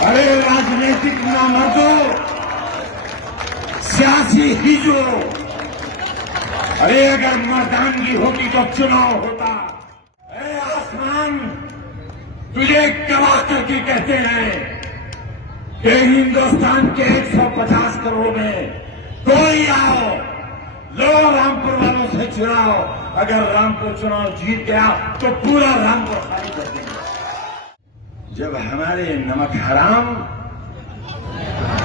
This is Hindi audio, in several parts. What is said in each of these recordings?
अरे राजनीतिक नामर्दो, सियासी हिजो, अरे अगर मर्दानगी होती तो चुनाव होता। अरे आसमान तुझे गवाह करके कहते हैं कि हिंदुस्तान के 150 करोड़ में कोई आओ, लो रामपुर वालों से चुनाव। अगर रामपुर चुनाव जीत गया तो पूरा रामपुर खाली कर देंगे। जब हमारे नमक हराम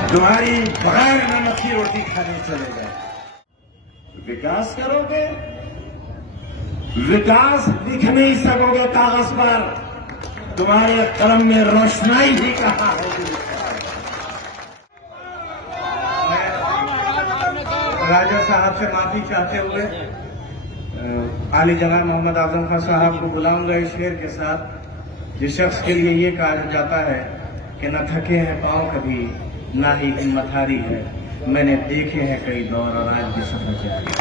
तुम्हारी बगैर नमक की रोटी खाने चले गए, विकास करोगे? विकास लिख नहीं सकोगे कागज पर, तुम्हारे कलम में रोशनाई भी कहाँ होगी? राजा साहब से माफी चाहते हुए आली जनाब मोहम्मद आजम खान साहब को बुलाऊंगा इस शेर के साथ, जिस शख्स के लिए ये कहा जाता है कि न थके हैं पांव कभी, ना ही हिम्मत हारी है। मैंने देखे हैं कई दौर और आज भी सफर जारी है।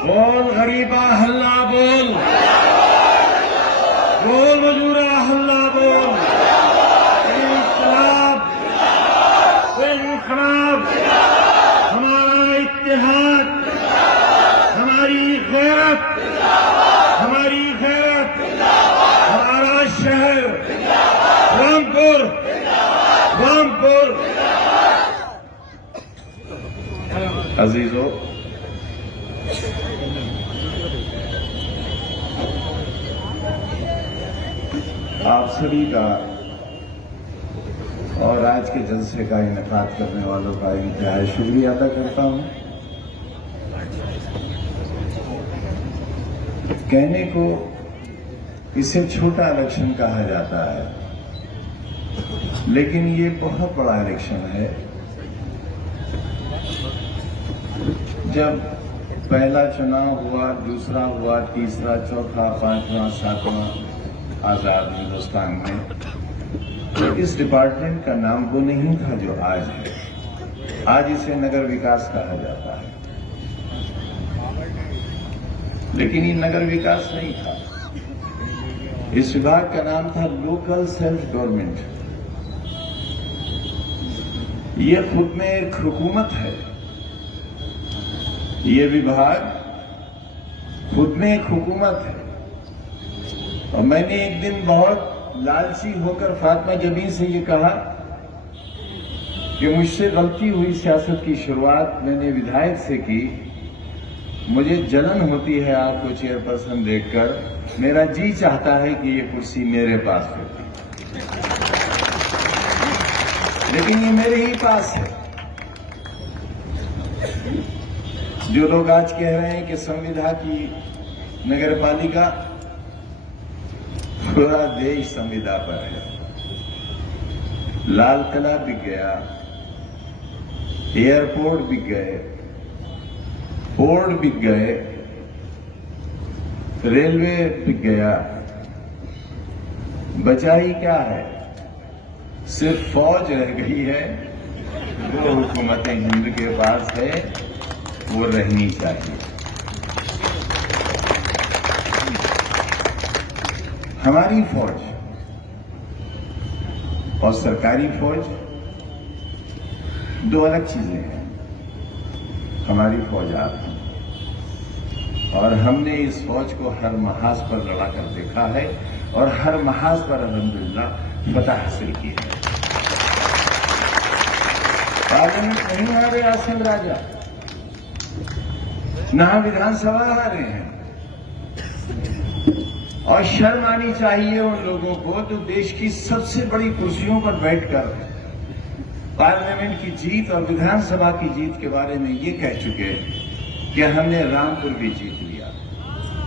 बोल गरीबा हल्ला बोल, बोल मजूरा हल्ला बोल। इंकलाब, इंकलाब, हमारा इत्तेहाद, हमारी गैरत, हमारी गैरत, हमारा शहर रामपुर, रामपुर। अजीजों, आप सभी का और आज के जलसे का इनेकाद करने वालों का इंतहाई शुक्रिया अदा करता हूं। कहने को इसे छोटा इलेक्शन कहा जाता है, लेकिन ये बहुत बड़ा इलेक्शन है। जब पहला चुनाव हुआ, दूसरा हुआ, तीसरा, चौथा, पांचवा, सातवां आजाद हिंदुस्तान में, तो इस डिपार्टमेंट का वो नहीं था जो आज है। आज इसे नगर विकास कहा जाता है, लेकिन ये नगर विकास नहीं था। इस विभाग का नाम था लोकल सेल्फ गवर्नमेंट। ये खुद में एक हुकूमत है। ये विभाग खुद में एक हुकूमत है। और मैंने एक दिन बहुत लालची होकर फातिमा जबीन से ये कहा कि मुझसे गलती हुई, सियासत की शुरुआत मैंने विधायक से की। मुझे जलन होती है आपको चेयरपर्सन देखकर। मेरा जी चाहता है कि ये कुर्सी मेरे पास होती, लेकिन ये मेरे ही पास है। जो लोग आज कह रहे हैं कि संविधा की नगरपालिका, पूरा देश संविदा पर है। लाल किला बिक गया, एयरपोर्ट बिक गए, पोर्ट बिक गए, रेलवे बिक गया। बचा ही क्या है? सिर्फ फौज रह गई है। जो हुकूमत हिंद के पास है वो रहनी चाहिए। हमारी फौज और सरकारी फौज दो अलग चीजें हैं। हमारी फौज आप है और हमने इस फौज को हर महाज पर लड़ाकर देखा है और हर महाज पर अल्हम्दुलिल्लाह फतह हासिल की है। पार्लियामेंट नहीं आ रहे आसिम राजा, ना विधानसभा आ रहे हैं। और शर्म आनी चाहिए उन लोगों को जो देश की सबसे बड़ी कुर्सियों पर बैठकर पार्लियामेंट की जीत और विधानसभा की जीत के बारे में ये कह चुके कि हमने रामपुर भी जीत लिया।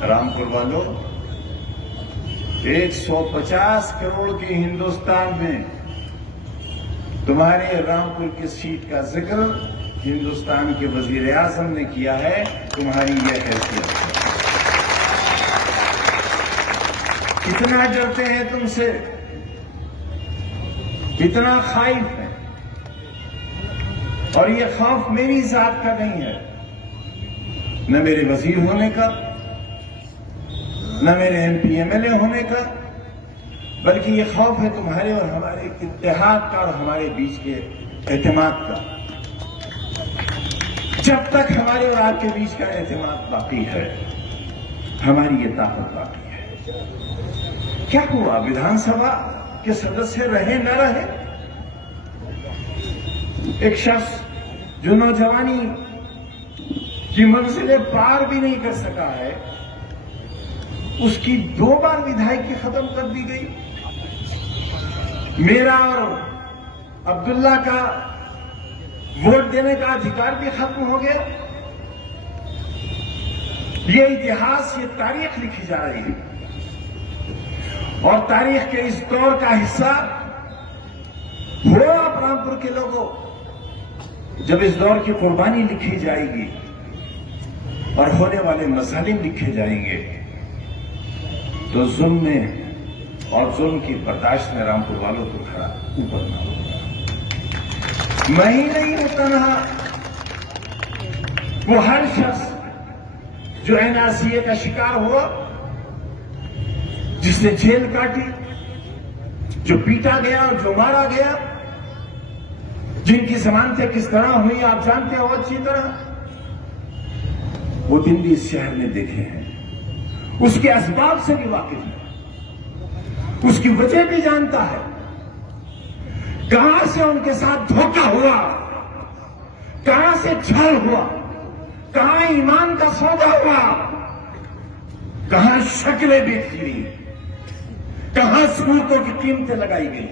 रामपुर वालों, 150 करोड़ के हिंदुस्तान में तुम्हारे रामपुर की सीट का जिक्र हिंदुस्तान के वजीर आजम ने किया है। तुम्हारी यह हैसियत है। कितना डरते हैं तुमसे? इतना खाइफ है। और ये खौफ मेरी जात का नहीं है, न मेरे वजीर होने का, न मेरे MP MLA होने का, बल्कि ये खौफ है तुम्हारे और हमारे इत्तेहाद का और हमारे बीच के एतमाद का। जब तक हमारे और आपके बीच का एतमाद बाकी है, हमारी ये ताकत बाकी है। क्या हुआ, विधानसभा के सदस्य रहे न रहे, एक शख्स जो नौजवानी की मंजिलें पार भी नहीं कर सका है, उसकी 2 बार विधायकी खत्म कर दी गई। मेरा और अब्दुल्ला का वोट देने का अधिकार भी खत्म हो गया। ये इतिहास, ये तारीख लिखी जा रही है और तारीख के इस दौर का हिस्सा हो आप रामपुर के लोगों। जब इस दौर की कुर्बानी लिखी जाएगी और होने वाले मसालिम लिखे जाएंगे, तो जुल्म में और जुल्म की बर्दाश्त में रामपुर वालों को खड़ा ऊपर ना होगा। मैं ही नहीं होता रहा, वो हर शख्स जो NRCA का शिकार हुआ, जिसने जेल काटी, जो पीटा गया और जो मारा गया, जिनकी जमानतें किस तरह हुई आप जानते हो अच्छी तरह। वो दिन भी इस शहर में देखे हैं, उसके असबाब से भी वाकिफ है, उसकी वजह भी जानता है, कहां से उनके साथ धोखा हुआ, कहां से छल हुआ, कहां ईमान का सौदा हुआ, कहां शक्लें बेची गई, कहां सूरतों की कीमतें लगाई गई।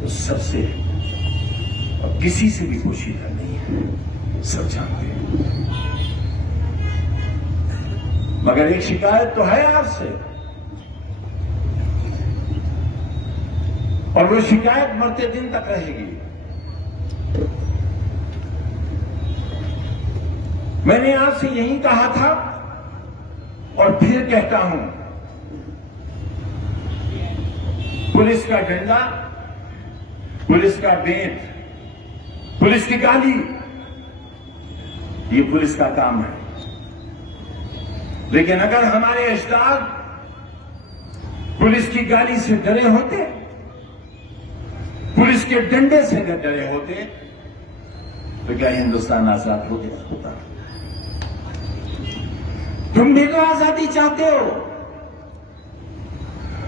तो सबसे और किसी से भी पोशीदा नहीं है, सब जानते हैं। मगर एक शिकायत तो है आपसे, और वो शिकायत मरते दिन तक रहेगी। मैंने आपसे यही कहा था और फिर कहता हूं, पुलिस का डंडा, पुलिस का बेंट, पुलिस की गाली, ये पुलिस का काम है। लेकिन अगर हमारे अजदाद पुलिस की गाली से डरे होते, पुलिस के डंडे से न डरे होते, तो क्या हिंदुस्तान आजाद हो गया होता? तुम भी तो आजादी चाहते हो,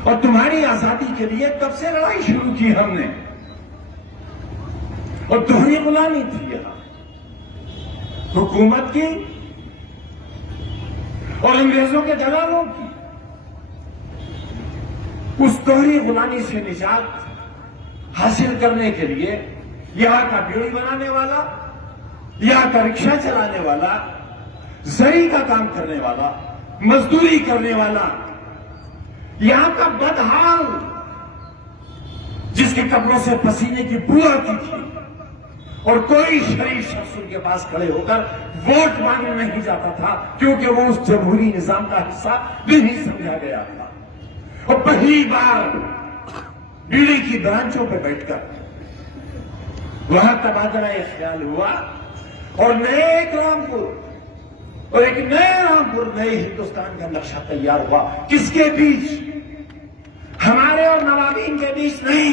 और तुम्हारी आजादी के लिए कब से लड़ाई शुरू की हमने, और दोहरी गुलामी थी यहां हुकूमत की और अंग्रेजों के दलालों की। उस दोहरी गुलामी से निजात हासिल करने के लिए यहां का बीड़ी बनाने वाला, यहां का रिक्शा चलाने वाला, जरी का काम करने वाला, मजदूरी करने वाला, यहां का बदहाल जिसके कपड़ों से पसीने की बू आती थी और कोई शरीफ शख्स उनके पास खड़े होकर वोट मांगने नहीं जाता था, क्योंकि वो उस जमहूरी निजाम का हिस्सा नहीं समझा गया था। और पहली बार बीड़ी की ब्रांचों पर बैठकर वहां तबादला ख्याल हुआ और नए रामपुर और एक नए रामपुर, नए हिंदुस्तान का नक्शा तैयार हुआ। किसके बीच? हमारे और नवाबीन के बीच नहीं,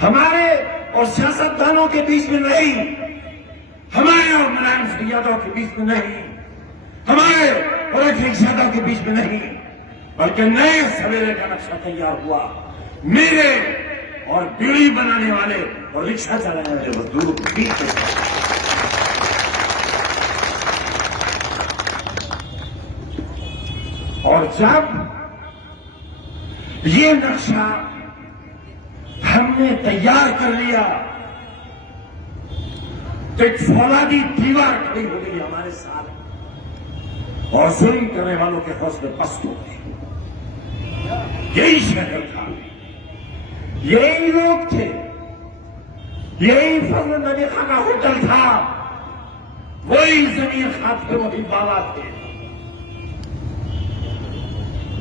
हमारे और सियासतदानों के बीच में नहीं, हमारे और मुलायम सिंह यादव के बीच में नहीं, हमारे और अखिलेश यादव के बीच में नहीं, बल्कि नए सवेरे का नक्शा तैयार हुआ मेरे और बीड़ी बनाने वाले और रिक्शा चलाने वाले मजदूरों के बीच में। और जब ये नक्शा हमने तैयार कर लिया, तो एक फौलादी दीवार खड़ी हो गई हमारे साथ और जुल्म करने वालों के हौसले पस्त हो गए। यही शहर था, यही लोग थे, यही फजल नबी खां का होटल था, वही जमीन खात पे वही बाबा थे।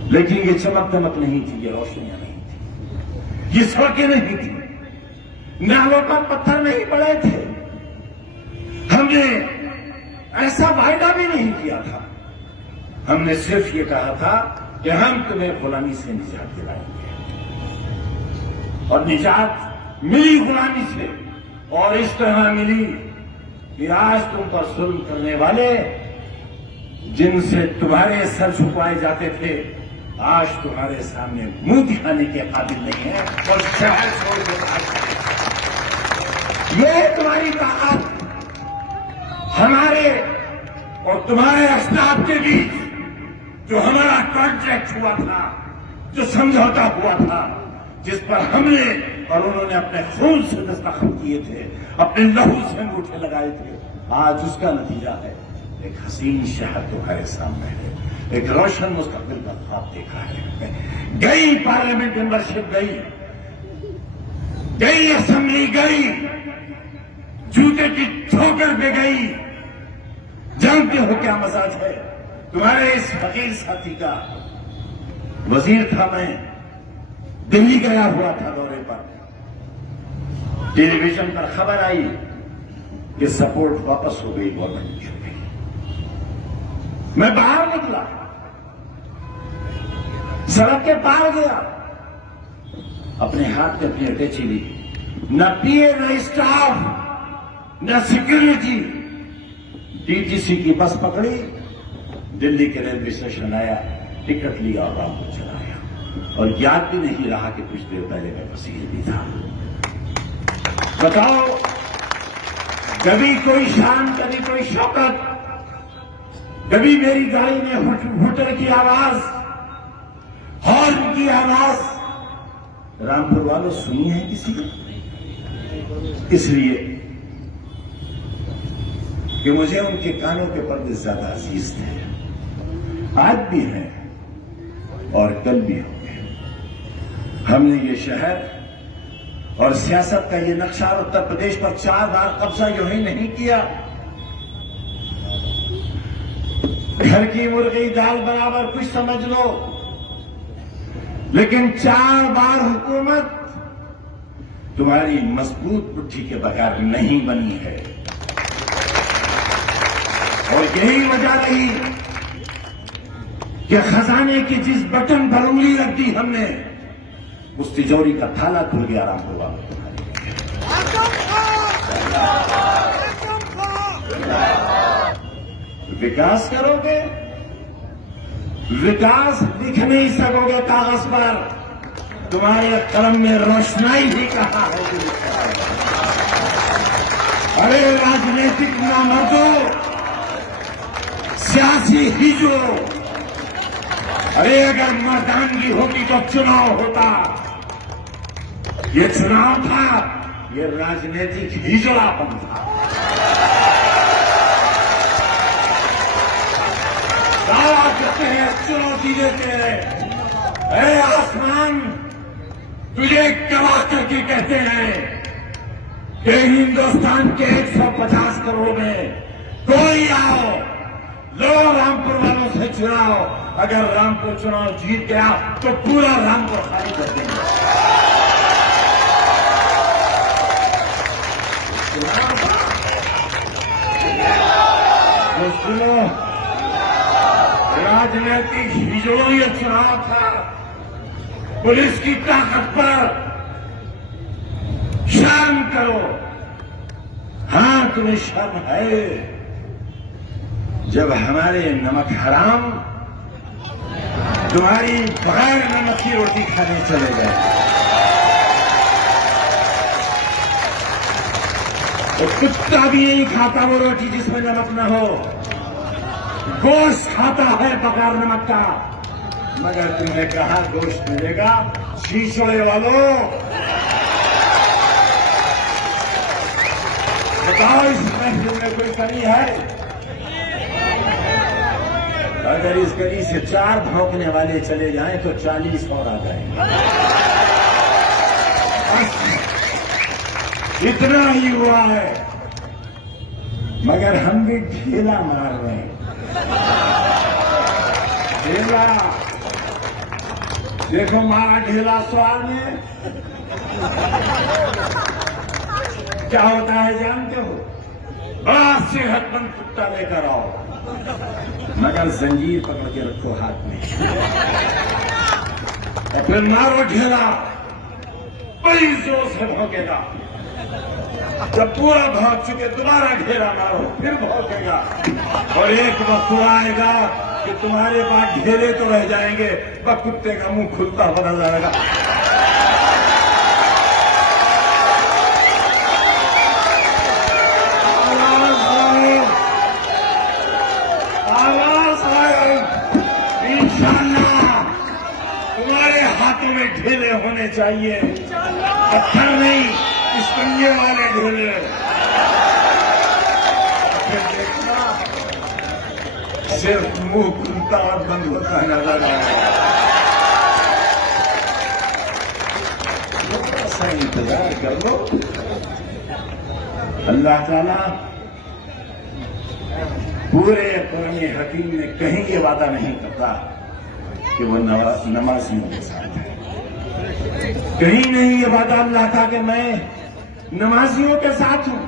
लेकिन ये चमक दमक नहीं थी, ये रोशनियां नहीं। ये सड़कें नहीं थी, नालों पर पत्थर नहीं पड़े थे। हमने ऐसा वायदा भी नहीं किया था। हमने सिर्फ ये कहा था कि हम तुम्हें गुलामी से निजात दिलाएंगे, और निजात मिली गुलामी से, और इस तरह मिली कि आज तुम पर जुल्म करने वाले, जिनसे तुम्हारे सर झुकवाए जाते थे, आज तुम्हारे सामने मुंह दिखाने के काबिल नहीं है और शहर छोड़ के भाग गए। ये तुम्हारी ताकत हमारे और तुम्हारे अस्ताब के बीच जो हमारा कॉन्ट्रैक्ट हुआ था, जो समझौता हुआ था, जिस पर हमने और उन्होंने अपने खून से दस्तखत किए थे, अपने लहू से अंगूठे लगाए थे, आज उसका नतीजा है एक हसीन शहर तुम्हारे सामने है, एक रोशन मुस्तकबिल का ख्वाब देखा है। गई पार्लियामेंट मेंबरशिप गई असेंबली गई, जूते की ठोकर पे गई। जानते हो क्या मजाज है तुम्हारे इस फकीर साथी का? वजीर था मैं, दिल्ली गया हुआ था दौरे पर, टेलीविजन पर खबर आई कि सपोर्ट वापस हो गई गवर्नमेंट की। मैं बाहर निकला, सड़क के पार गया, अपने हाथ में अपनी अटैची ली, न पीए न स्टाफ न सिक्योरिटी। डीटीसी की बस पकड़ी, दिल्ली के रेलवे स्टेशन आया, टिकट लिया और रामपुर चला आया, और याद भी नहीं रहा कि कुछ देर पहले मैं वसीले भी था। बताओ, कभी कोई शान, कभी कोई शौकत, कभी मेरी गाड़ी में हुटर की आवाज, हॉर्न की आवाज रामपुर वालों सुनी है किसी ने? इसलिए कि मुझे उनके कानों के पर्दे ज्यादा अजीज थे, आज भी हैं और कल भी होंगे। हमने ये शहर और सियासत का ये नक्शा उत्तर प्रदेश पर 4 बार कब्जा यूं ही नहीं किया। घर की मुर्गी दाल बराबर कुछ समझ लो, लेकिन 4 बार हुकूमत तुम्हारी मजबूत बुद्धि के बगैर नहीं बनी है। और यही वजह रही कि खजाने की जिस बटन पर उंगली रख दी हमने, उस तिजोरी का ताला खुल गया रामपुर वालों तुम्हारे। विकास करोगे, विकास लिख नहीं सकोगे कागज पर, तुम्हारे कलम में रोशनाई भी कहाँ है? अरे राजनीतिक नामर्दों, सियासी हिजो, अरे अगर मर्दानगी होती तो चुनाव होता। ये चुनाव था, ये राजनीतिक हिजड़ापन था। दावा करते हैं, चुनौती देते हैं, अरे आसमान तुझे गवाह करके कहते हैं कि हिंदुस्तान के 150 करोड़ में कोई आओ, लो रामपुर वालों से चुनाव। अगर रामपुर चुनाव जीत गया तो पूरा रामपुर खाली कर देंगे। तो सुनो, राजनीतिक हिजड़ों ये चुनाव था। पुलिस की ताकत पर शर्म करो। हां, तुम्हें शर्म है जब हमारे नमक हराम तुम्हारी बगैर नमक की रोटी खाने चले गए। तो कुत्ता भी नहीं खाता वो रोटी जिसमें नमक न हो। गोश्त खाता है बगैर नमक का, मगर तुमने कहा गोश्त मिलेगा छीछोड़े वालों। बताओ, इस महफिल में कोई कमी है? अगर इस गली से 4 भौंकने वाले चले जाएं तो 40 और आ जाएंगे। इतना ही हुआ है, मगर हम भी ढीला मार रहे हैं। ढीला देखो मारा ढेला सवाल में क्या होता है जानते हो? बड़ा सेहतमंद कुत्ता लेकर आओ, मगर जंजीर पकड़ के रखो हाथ में, और फिर मारो ढेला, बड़ी जोर से भौंकेगा। जब पूरा भाग चुके दोबारा घेरा मारो, फिर भौंकेगा, और एक वक्त आएगा कि तुम्हारे पास घेरे तो रह जाएंगे, वह कुत्ते का मुंह खुलता बदल जाएगा। इंशाअल्लाह तुम्हारे हाथों में ढेले होने चाहिए, पत्थर नहीं, इस्पंजे वाले ढेले। फिर देखना सिर्फ मुंह खुलता और बंद होता नजर आएगा। ऐसा इंतजार कर लो। अल्लाह ताला पूरे कुरान हकीम में कहीं ये वादा नहीं करता कि वो नमाजियों के साथ है। कहीं नहीं ये वादा अल्लाह का कि मैं नमाजियों के साथ हूं।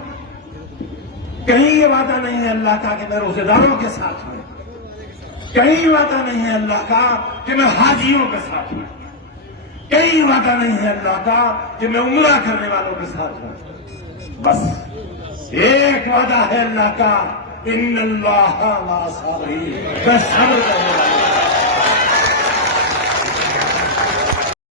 कहीं ये वादा नहीं है अल्लाह का कि मैं रोजेदारों के साथ हूं। कहीं वादा नहीं है अल्लाह का कि मैं हाजियों के साथ हूं। कहीं वादा नहीं है अल्लाह का कि मैं उम्रा करने वालों के साथ हूं। बस एक वादा है अल्लाह का, इन्नल्लाह माअस साबिरीन, मैं सब्र करने वाला